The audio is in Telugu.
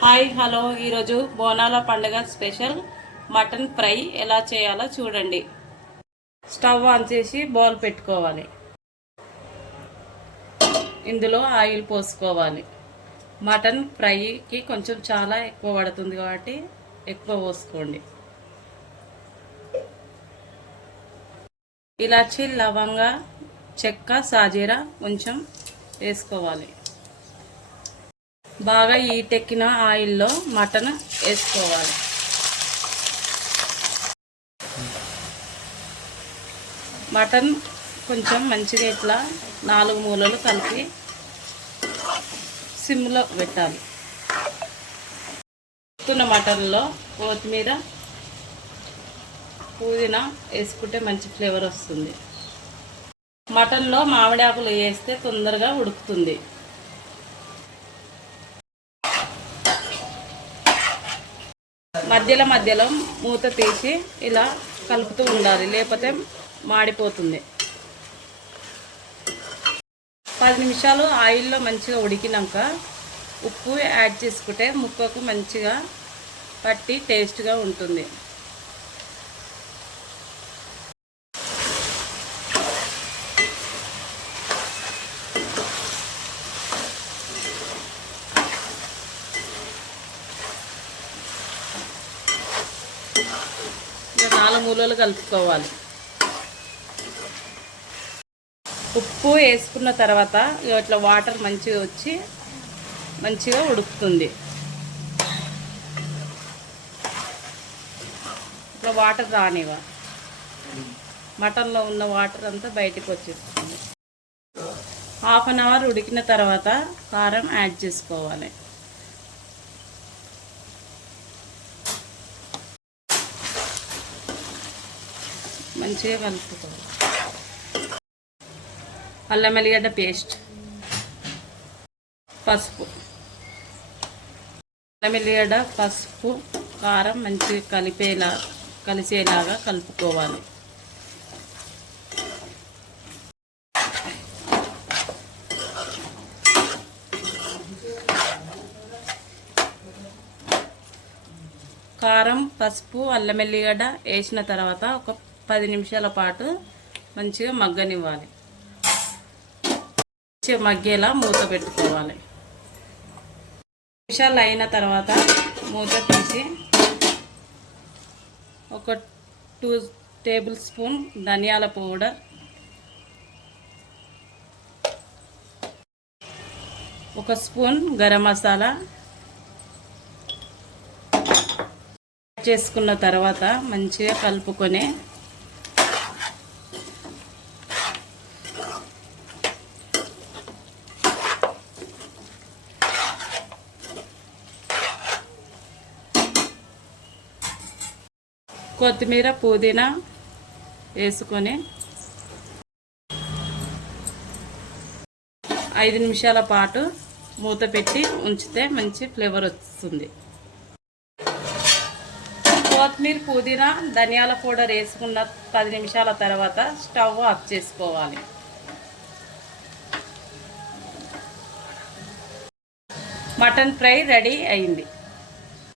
హాయ్ హలో ఈరోజు బోనాల పండుగ స్పెషల్ మటన్ ఫ్రై ఎలా చేయాలో చూడండి. స్టవ్ ఆన్ చేసి బౌల్ పెట్టుకోవాలి. ఇందులో ఆయిల్ పోసుకోవాలి. మటన్ ఫ్రైకి కొంచెం చాలా ఎక్కువ పడుతుంది కాబట్టి ఎక్కువ పోసుకోండి. ఇలాచి, లవంగ, చెక్క, సాజీరా కొంచెం వేసుకోవాలి. బాగా ఈటెక్కిన ఆయిల్లో మటన్ వేసుకోవాలి. మటన్ కొంచెం మంచిగా ఇట్లా 4 మూలలు కలిపి సిమ్లో పెట్టాలి. మటన్లో కొత్తిమీర, పుదీనా వేసుకుంటే మంచి ఫ్లేవర్ వస్తుంది. మటన్లో మామిడి ఆకులు వేస్తే తొందరగా ఉడుకుతుంది. మధ్యలో మూత తీసి ఇలా కలుపుతూ ఉండాలి, లేకపోతే మాడిపోతుంది. 10 నిమిషాలు ఆయిల్లో మంచిగా ఉడికినాక ఉప్పు యాడ్ చేసుకుంటే ముక్కకు మంచిగా పట్టి టేస్ట్గా ఉంటుంది. ఇక 4 మూలలు కలుపుకోవాలి. ఉప్పు వేసుకున్న తర్వాత ఇట్లా వాటర్ మంచిగా వచ్చి మంచిగా ఉడుకుతుంది. ఇట్లా వాటర్ రానివ్వ, మటన్లో ఉన్న వాటర్ అంతా బయటికి వచ్చేస్తుంది. హాఫ్ అన్ అవర్ ఉడికిన తర్వాత కారం యాడ్ చేసుకోవాలి. మంచిగా కలుపుకోవాలి. అల్లం వెల్లిగడ్డ పేస్ట్, పసుపు, అల్లం వెల్లిగడ్డ, పసుపు, కారం మంచిగా కలిసేలాగా కలుపుకోవాలి. కారం, పసుపు, అల్లం వెల్లిగడ్డ వేసిన తర్వాత ఒక 10 నిమిషాల పాటు మంచిగా మగ్గనివ్వాలి. మంచిగా మగ్గేలా మూత పెట్టుకోవాలి. 10 నిమిషాలు అయిన తర్వాత మూత తీసి ఒక 2 టేబుల్ స్పూన్ ధనియాల పౌడర్, ఒక స్పూన్ గరం మసాలా చేసుకున్న తర్వాత మంచిగా కలుపుకొని కొత్తిమీర, పుదీనా వేసుకొని 5 నిమిషాల పాటు మూత పెట్టి ఉంచితే మంచి ఫ్లేవర్ వస్తుంది. కొత్తిమీర, పుదీనా, ధనియాల పౌడర్ వేసుకున్న 10 నిమిషాల తర్వాత స్టవ్ ఆఫ్ చేసుకోవాలి. మటన్ ఫ్రై రెడీ అయింది.